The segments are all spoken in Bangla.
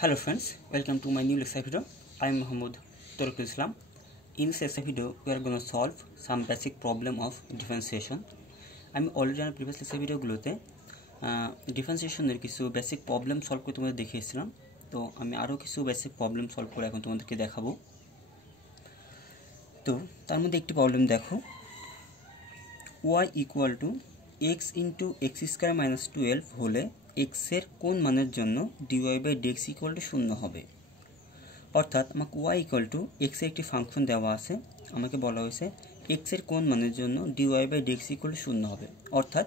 Hello friends, welcome to my new lecture video. I am Mohammad Tariqul Islam. In this lecture video, we are going to solve some basic problem of differentiation. আমি অলরেডি আমার প্রিভিয়াস লেকচার ভিডিওগুলোতে ডিফারেন্সিয়েশনের কিছু বেসিক প্রবলেম সলভ করে তোমাদের দেখিয়েছিলাম। তো আমি আরও কিছু বেসিক প্রবলেম সলভ করে এখন তোমাদেরকে দেখাবো। তো তার মধ্যে একটি প্রবলেম দেখো, y equal to x into x square minus 12 হলে এক্সের কোন মানের জন্য dy by dx equal to 0 হবে। অর্থাৎ আমাকে ওয়াই ইকুয়াল টু এক্সের একটি ফাংশন দেওয়া আছে, আমাকে বলা হয়েছে এক্সের কোন মানের জন্য dy by dx equal to 0 হবে। অর্থাৎ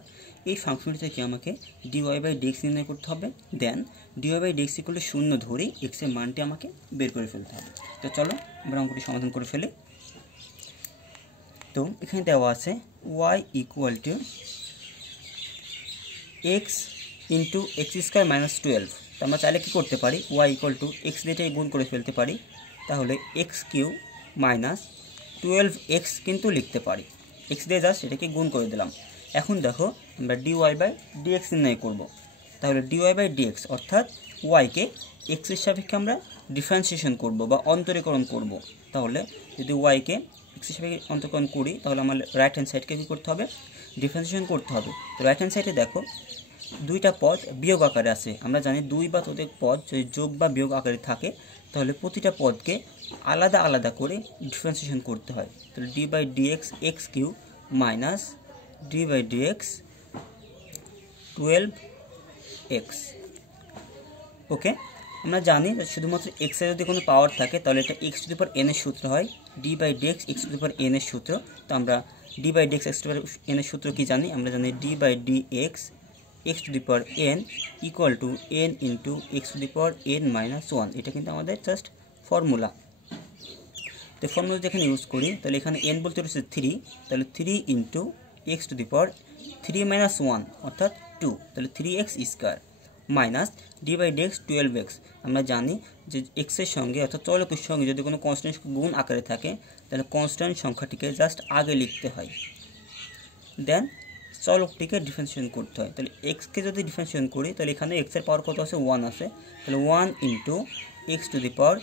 এই ফাংশনটি থেকে আমাকে ডিওয়াই বাই ডিএক্স নির্ণয় করতে হবে, then dy by dx equal to 0 ধরেই এক্সের মানটি আমাকে বের করে ফেলতে হবে। তো চলো আমরা অঙ্কটি সমাধান করে ফেলি। তো এখানে দেওয়া আছে y equal to x into x square minus 12। তো আমরা চাইলে কী করতে পারি, ওয়াই ইকুয়াল টু এক্স দিয়েটাই গুণ করে ফেলতে পারি, তাহলে এক্স কিউ মাইনাস 12x কিন্তু লিখতে পারি। এক্স দিয়ে জাস্ট এটাকে গুণ করে দিলাম। এখন দেখো আমরা ডিওয়াই বাই ডিএক্স নির্ণয় করব। তাহলে ডিওয়াই বাই ডিএক্স অর্থাৎ ওয়াইকে এক্সের সাপেক্ষে আমরা ডিফারেন্সিয়েশন করব বা অন্তরীকরণ করব। তাহলে যদি ওয়াইকে এক্সের সাপেক্ষে অন্তরীকরণ করি তাহলে আমার রাইট হ্যান্ড সাইডকে কী করতে হবে, ডিফারেন্সিয়েশন করতে হবে। তো রাইট হ্যান্ড সাইডে দেখো দুইটা পদ বিয়োগ আকারে আছে। আমরা জানি দুই বা ততোধিক পদ যদি যোগ বা বিয়োগ আকারে থাকে তাহলে প্রতিটা পদকে আলাদা আলাদা করে ডিফারেন্সিয়েশন করতে হয়। তাহলে d by dx x cube minus d by dx 12x। Okay, আমরা জানি শুধুমাত্র এক্সের যদি কোনো পাওয়ার থাকে তাহলে এটা x to the power n এর সূত্র হয়, d by dx x to the power n এর সূত্র। তো আমরা d by dx x to the power n এর সূত্র কী জানি, আমরা জানি d by dx x to the power n equal to n into x to the power n minus 1। এটা কিন্তু আমাদের জাস্ট ফর্মুলা। তো ফর্মুলা যেখানে ইউজ করি তাহলে এখানে এন বলতে রয়েছে 3, তাহলে 3 into x to the power 3 minus 1 অর্থাৎ 2, তাহলে 3x square minus d by dx 12x। আমরা জানি যে এক্সের সঙ্গে অর্থাৎ চলকের সঙ্গে যদি কোনো কনস্ট্যান্ট গুণ আকারে থাকে তাহলে কনস্ট্যান্ট সংখ্যাটিকে জাস্ট আগে লিখতে হয়, দেন চলকটিকে ডিফারেন্সিয়েশন করতে হয়। তাহলে এক্সকে যদি ডিফারেন্সিয়েশন করি তাহলে এখানে এক্সের পাওয়ার কত আছে, 1 আছে। তাহলে 1 into x to the power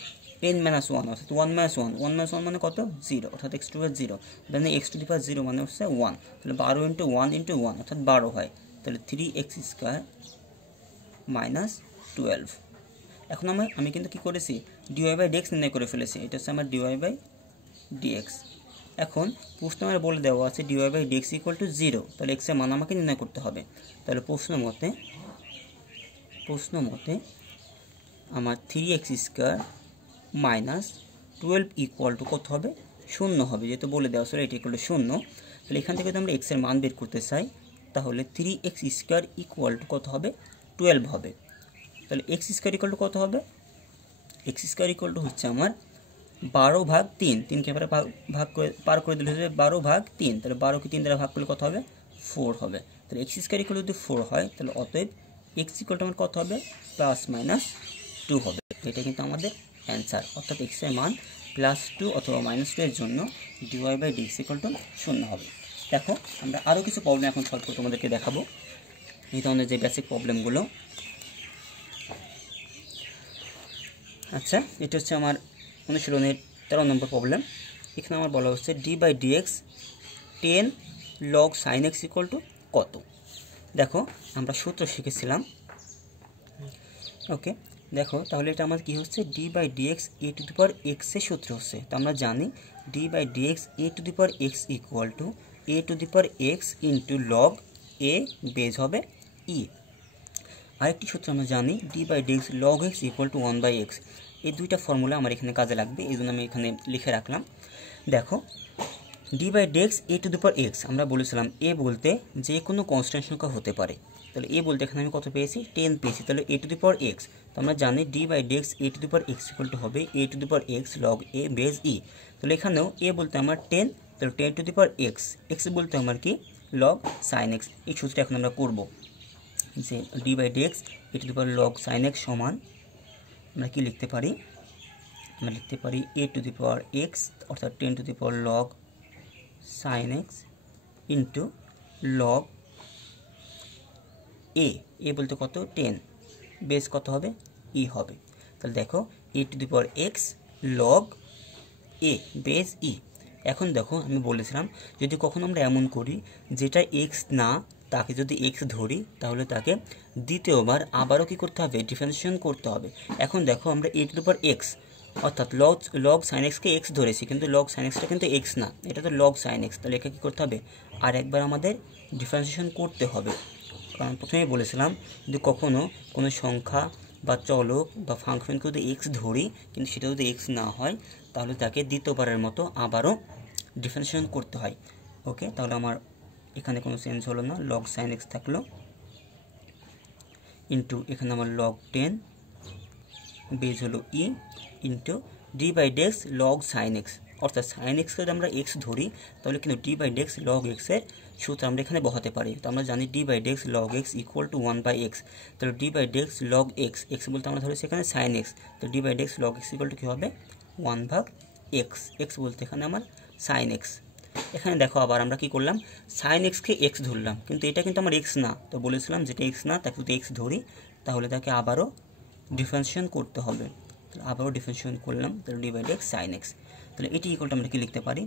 n minus 1 অর্থাৎ 1 মাইনাস 1, 1 মাইনাস 1 মানে কত, 0, অর্থাৎ এক্স টু দি পাওয়ার 0। তাহলে এক্স টু দি পাওয়ার 0 মানে হচ্ছে 1, তাহলে 12 ইন্টু 1 ইন্টু 1 অর্থাৎ 12 হয়। তাহলে 3x স্কোয়ার মাইনাস 12। এখন আমি কিন্তু কী করেছি, ডিওয়াই বাই ডিএক্স নির্ণয় করে ফেলেছি। এটা হচ্ছে আমার ডিওয়াই বাই ডিএক্স। এখন প্রশ্ন আমার বলে দেওয়া আছে dy by dx equal to 0, তাহলে এক্সের মান আমাকে নির্ণয় করতে হবে। তাহলে প্রশ্ন মতে আমার 3x square minus 12 equal to কত হবে, 0 হবে, যেহেতু বলে দেওয়া ছিল এটি ইকুয়াল টু 0। তাহলে এখান থেকে যদি আমরা এক্সের মান বের করতে চাই তাহলে 3x স্কোয়ার ইকুয়াল টু কত হবে, 12 হবে। তাহলে এক্স স্কোয়ার ইকুয়াল টু কত হবে, এক্স স্কোয়ার ইকুয়াল টু হচ্ছে আমার 12 ভাগ 3, 3কে ভাগ করে পার করে দিলে হবে 12 ভাগ 3, তাহলে 12কে 3 দ্বারা ভাগ করলে কত হবে, 4 হবে। তাহলে এক্স স্কোয়ার ইকুয়াল যদি 4 হয় তাহলে অতএব এক্স ইকুয়াল টু আমার কত হবে, প্লাস মাইনাস 2 হবে। এটা কিন্তু আমাদের অ্যান্সার, অর্থাৎ এক্সের মান +2 অথবা -2 এর জন্য dy by dx equal to 0 হবে। দেখো আমরা আরও কিছু প্রবলেম এখন সলভ করে তোমাদেরকে দেখাবো, এই ধরনের যে বেসিক প্রবলেমগুলো। আচ্ছা, এটা হচ্ছে আমার অনুশীলনের 13 নম্বর প্রবলেম। এখানে আমার বলা হচ্ছে d by dx 10 log sine x equal to কত। দেখো আমরা সূত্র শিখেছিলাম। ওকে, দেখো তাহলে এটা আমাদের কী হচ্ছে, d by dx a to the power এক্সের সূত্র হচ্ছে। তো আমরা জানি d by dx a to the power x equal to a to the power x into log a base হবে ই। আরেকটি সূত্র আমরা জানি d by dx log x equal to 1 by x. এই দুইটা ফর্মুলা আমার এখানে কাজে লাগবে, এই জন্য আমি এখানে লিখে রাখলাম। দেখো d by dx a to the power x, আমরা বলেছিলাম এ বলতে যে কোনো কনস্ট্যান্ট সংখ্যা হতে পারে। তাহলে এ বলতে এখানে আমি কত পেয়েছি, 10 পেয়েছি। তাহলে এ টু দি পাওয়ার এক্স, তো আমরা জানি d by dx a to the power x equal to হবে a to the power x log a base e. তাহলে এখানেও এ বলতে আমার 10, তাহলে 10 to the power x, x বলতে আমার কি লগ সাইন এক্স। এই সূত্রটা এখন আমরা করবো যে d by dx a to the power log sine x সমান আমরা কি লিখতে পারি, আমরা লিখতে পারি এ টু দি পাওয়ার এক্স অর্থাৎ 10 to the power log sine x into log a বলতে কত 10, বেস কত হবে ই হবে। তাহলে দেখো e two the power x log a base e। এখন দেখো আমি বলেছিলাম যদি কখনো আমরা এমন করি যেটা x না তাকে যদি x ধরি তাহলে তাকে দ্বিতীয়বার আবারও কি করতে হবে, ডিফারেন্সিয়েশন করতে হবে। এখন দেখো আমরা e two the power x অর্থাৎ log sin x কে x ধরেছি, কিন্তু log sin x টা কিন্তু x না, এটা তো log sin x। তাহলে একে কী করতে হবে, আর একবার আমাদের ডিফারেন্সিয়েশন করতে হবে। কারণ প্রথমেই বলেছিলাম যদি কখনো কোনো সংখ্যা বা চলক বা ফাংশনকে যদি x ধরি কিন্তু সেটা যদি x না হয় তাহলে তাকে দ্বিতীয়বারের মতো আবারও ডিফারেন্সিয়েশন করতে হয়। ওকে, তাহলে আমার এখানে কোনো চেঞ্জ হলো না, log sin x থাকলো ইন্টু এখানে আমার log 10 বেজ হলো e into d by dx log sin x। অর্থাৎ sin x যদি আমরা x ধরি তাহলে কিন্তু d by dx log x এর সূত্র আমরা এখানে বসাতে পারি। তো আমরা জানি d by dx log x equal to 1 by x. তাহলে d by dx log x, x বলতে আমরা ধরেছি এখানে sin x, তো d by dx log x equal to কী হবে 1 ভাগ এক্স, এক্স বলতে এখানে আমার sin x। এখানে দেখো আবার আমরা কি করলাম, sin x কে x ধরলাম কিন্তু এটা কিন্তু আমার x না, তো বলেছিলাম যেটা x না তাকে যদি x ধরি তাহলে তাকে আবারও ডিফারেন্সিয়েশন করতে হবে। তাহলে আবারও ডিফারেন্সিয়েশন করলাম, তাহলে d by dx sin x। তাহলে এটি ইকুয়াল টু আমরা কি লিখতে পারি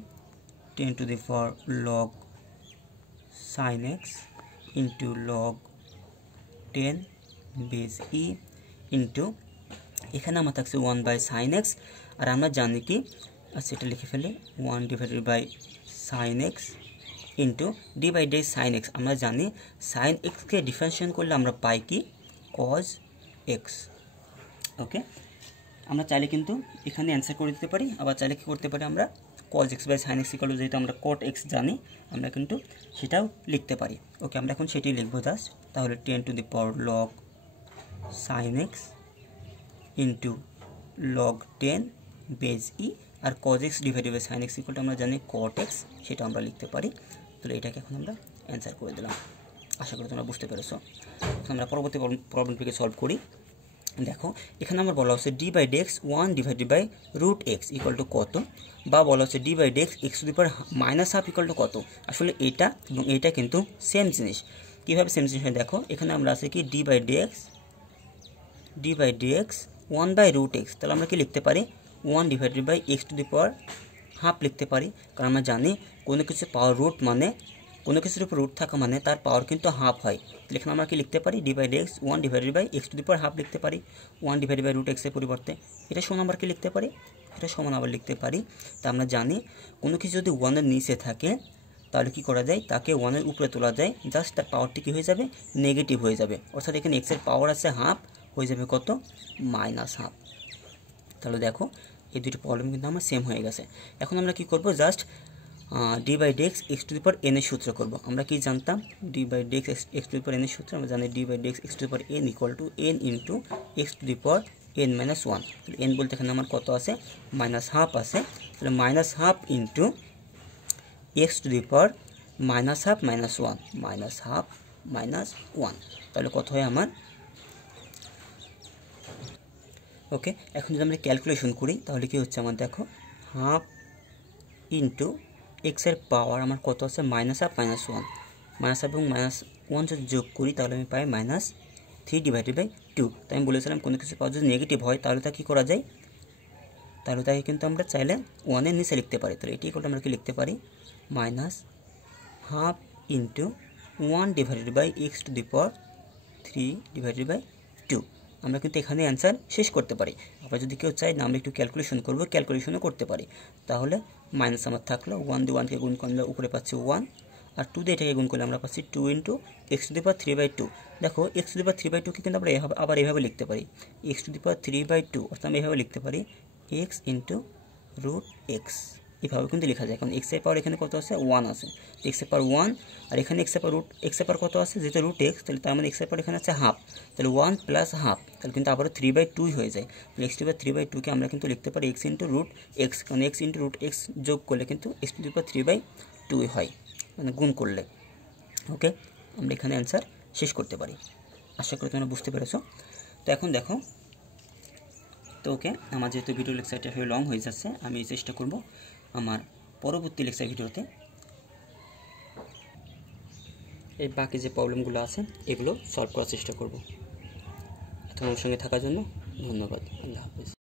10 to the power log sin x into log 10 base e into এখানে আমার থাকছে 1 বাই sin x, আর আমরা জানি কি, আচ্ছা এটা লিখে ফেলে 1 divided by sin x into d by d sin x। আমরা জানি sin x কে ডিফারেন্সিয়েশন করলে আমরা পাই কি cos x। ওকে, আমরা চাইলে কিন্তু এখানে অ্যান্সার করে দিতে পারি, আবার চাইলে কি করতে পারি আমরা cos x by sin x equal to, যেহেতু আমরা cot x জানি আমরা কিন্তু সেটাও লিখতে পারি। ওকে, আমরা এখন সেটাই লিখবো জাস্ট। তাহলে 10 to the power log sin x into log 10 base e, আর cos x divided by sin x equal to আমরা জানি cot x, সেটা আমরা লিখতে পারি। তাহলে এটাকে এখন আমরা অ্যান্সার করে দিলাম। আশা করি তোমরা বুঝতে পেরেছো। এখন আমরা পরবর্তী প্রবলেমটিকে সলভ করি। দেখো এখানে আমার বলা হচ্ছে d by dx 1 divided by root x equal to কত, বা বলা হচ্ছে d by dx x to the power minus half equal to কত। আসলে এটা এবং এইটা কিন্তু সেম জিনিস। কীভাবে সেম জিনিস হয় দেখো, এখানে আমরা আছে কি d by dx 1 by root x, তাহলে আমরা কি লিখতে পারি 1 divided by x to the power half লিখতে পারি। কারণ আমরা জানি কোনো কিছু পাওয়ার রুট মানে কোনো কিছুর উপর রুট থাকা মানে তার পাওয়ার কিন্তু হাফ হয়। তাহলে এখানে আমরা কি লিখতে পারি d by dx 1 divided by x to the power half লিখতে পারি, 1 ডিভাইডেড বাই রুট এক্সের পরিবর্তে এটা সমান আবার কি লিখতে পারি, এটা সমান আবার লিখতে পারি। তা আমরা জানি কোনো কিছু যদি 1-এর নিচে থাকে তাহলে কি করা যায়, তাকে 1-এর উপরে তোলা যায়, জাস্ট তার পাওয়ারটি কী হয়ে যাবে নেগেটিভ হয়ে যাবে। অর্থাৎ এখানে এক্সের পাওয়ার আছে হাফ, হয়ে যাবে কত মাইনাস হাফ। তাহলে দেখো এই দুটো প্রবলেম কিন্তু আমার সেম হয়ে গেছে। এখন আমরা কি করব, just d by dx x to the power n এর সূত্র করব। আমরা কি জানতাম d by dx x to the power n এর সূত্র, আমরা জানি d by dx x to the power n equal to n into x to the power n minus one. তাহলে এন বলতে এখানে আমার কত আছে মাইনাস হাফ আছে, তাহলে minus half into x to the power minus half minus one, minus half minus one, তাহলে কত হয় আমার। ওকে, এখন যদি আমরা ক্যালকুলেশন করি তাহলে কি হচ্ছে আমার দেখো হাফ ইন্টু এক্সের পাওয়ার আমার কত আছে minus half minus one, minus half এবং মাইনাস ওয়ান যদি যোগ করি তাহলে আমি পাই মাইনাস 3 ডিভাইডেড বাই 2। তাই আমি বলেছিলাম কোনো কিছু পাওয়ার যদি নেগেটিভ হয় তাহলে তা কী করা যায়, তাহলে তাকে কিন্তু আমরা চাইলে 1-এর নিচে লিখতে পারি। তাহলে এটি করে আমরা কি লিখতে পারি minus half into 1 divided by x to the power 3 divided by 2। আমরা কিন্তু এখানে অ্যান্সার শেষ করতে পারি। আবার যদি কেউ চাই না আমরা একটু ক্যালকুলেশন করবো, ক্যালকুলেশনও করতে পারি। তাহলে মাইনাস আমার থাকলো 1 দিয়ে 1কে গুণ করলে উপরে পাচ্ছি 1, আর 2 দিয়ে এটাকে গুণ করলে আমরা পাচ্ছি 2 ইন্টু এক্স টু দি পাওয়ার 3/2। দেখো এক্স টু দি পাওয়ার 3/2কে কিন্তু আমরা আবার এভাবে লিখতে পারি এক্স টু দি পাওয়ার 3/2, অর্থাৎ আমরা এভাবে লিখতে পারি এক্স ইন্টু রুট এক্স, এভাবে কিন্তু লেখা যায়। কারণ এক্সের পাওয়ার এখানে কত আছে 1 আছে, এক্সের পাওয়ার 1, আর এখানে এক্সের পাওয়ার কত আছে যেহেতু রুট এক্স, তাহলে তার মানে এক্সের পাওয়ার এখানে আছে হাফ, তাহলে 1 প্লাস হাফ, তাহলে কিন্তু আবারও 3/2 হয়ে যায়। তাহলে এক্স টু দি পাওয়ার 3/2কে আমরা কিন্তু লিখতে পারি এক্স ইন্টু রুট এক্স, কারণ এক্স ইন্টু রুট এক্স যোগ করলে কিন্তু এক্স টু দি পাওয়ার 3/2 হয়, মানে গুণ করলে। ওকে, আমরা এখানে অ্যান্সার শেষ করতে পারি। আশা করি তোমরা বুঝতে পেরেছো। তো এখন দেখো, তো ওকে আমার যেহেতু ভিডিও লেকচারটা হয়ে লং হয়ে যাচ্ছে, আমি চেষ্টা করব আমার পরবর্তী লেকচার ভিডিওতে এই বাকি যে প্রবলেমগুলো আছে এগুলো সলভ করার চেষ্টা করব। তোমার সঙ্গে থাকার জন্য ধন্যবাদ। আল্লাহ হাফেজ।